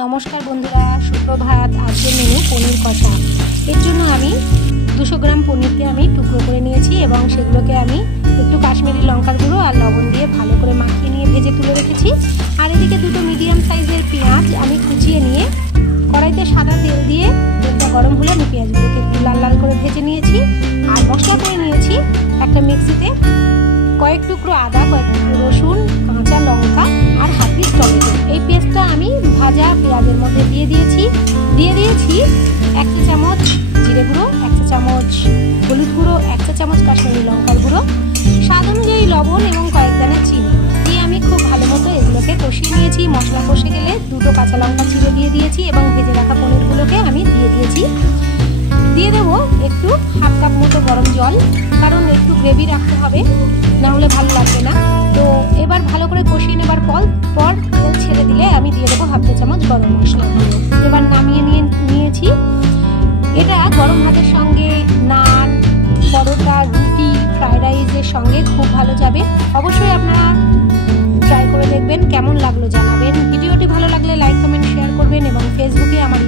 नमस्कार बंधुरा सुप्रभात। आज के मेनू पनीर कषा। एर जोन्नो आमी 200 ग्राम पनीर के आमी टुकरो करे निয়েছি এবং সেগুলোকে আমি একটু কাশ্মীরি লঙ্কার গুঁড়ো আর লবণ দিয়ে ভালো করে মাখিয়ে নিয়ে ভেজে তুলে রেখেছি। আর এদিকে দুটো মিডিয়াম সাইজের পেঁয়াজ আমি কুচিয়ে নিয়ে কড়াইতে সাদা তেল দিয়ে তেলটা গরম হলে আমি পেঁয়াজগুলোকে একটু লাল লাল করে ভেজে নিয়েছি। আর মশলা করে নিয়েছি একটা মিক্সিতে কয়েক টুকরো আদা, কয়েক টুকরো রসুন, কাঁচা লঙ্কা আর হাফ পিস টমেটো। এই পেস্টটা আমি ভাজা পেঁয়াজের মধ্যে দিয়ে দিয়েছি 1 চা চামচ জিরে গুঁড়ো, 1 চা চামচ হলুদ গুঁড়ো, 1 চা চামচ কাশ্মীরি লঙ্কার গুঁড়ো, স্বাদ অনুযায়ী লবণ এবং কয়েক দানা চিনি দিয়ে আমি খুব ভালো মতো এগুলোকে কষিয়ে নিয়েছি। মশলা কষে গেলে দুটো কাঁচা লঙ্কা চিড়ে দিয়ে দিয়েছি এবং ভেজে রাখা পনিরগুলোকে আমি দিয়ে দিয়েছি। দিয়ে দেবো একটু হাফ কাপ মতো গরম জল, কারণ একটু গ্রেভি রাখতে হবে, না হলে ভালো লাগবে না। তো এবার ভালো করে কষিয়ে নেবার পর তেল ছেড়ে দিলে আমি দিয়ে দেবো হাফ চা চামচ গরম মশলা। এবার নামিয়ে নিয়েছি। এটা গরম ভাতের সঙ্গে, নান, পরোটা, রুটি, ফ্রাইড রাইসের সঙ্গে খুব ভালো যাবে। অবশ্যই আপনারা ট্রাই করে দেখবেন, কেমন লাগলো জানাবেন। ভিডিওটি ভালো লাগলে লাইক, কমেন্ট, শেয়ার করবেন এবং ফেসবুকে আমার